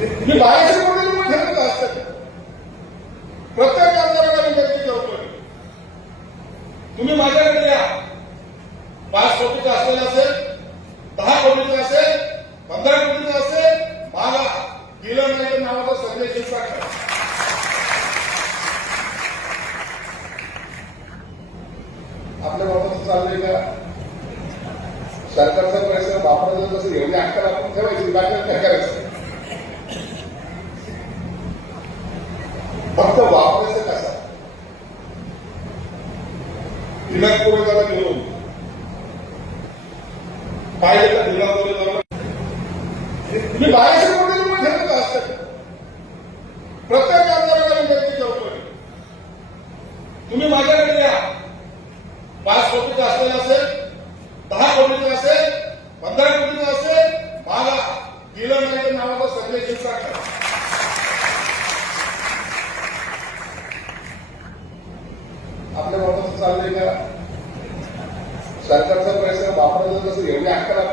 मी बाहेरचे कोणी लोक ठरवत असतात प्रत्येक आमदाराला विनंती करतोय तुम्ही माझ्याकडे या. पाच कोटीचा असलेला असेल दहा कोटीचा असेल पंधरा कोटीचा असेल मला दिलं नाही नावाचा संदेश शिक्षा करा आपल्या बाबत चाललंय का? सरकारचा पैसा वापरायचा तसं एवढी अक्कल आपण ठेवायची बाकी काय फक्त वापरायचं कसा? दिनात कोरेगावला गेलो. पाहिजे का दिनात कोरेगावला तुम्ही बाहेरच्या कोणी लोक ठरवत असतात प्रत्येक आमदाराला विनंती करतोय तुम्ही माझ्याकडे या. पाच कोटीचा असलेला असेल दहा कोटीचा असेल पंधरा कोटीचा असेल मला दिलं नाही तर नावाचा संदेश शिक्षा करा आपल्या बाबत चाललंय का? सरकारचा पैसा वापरायचा जसं एवढ्या अकरा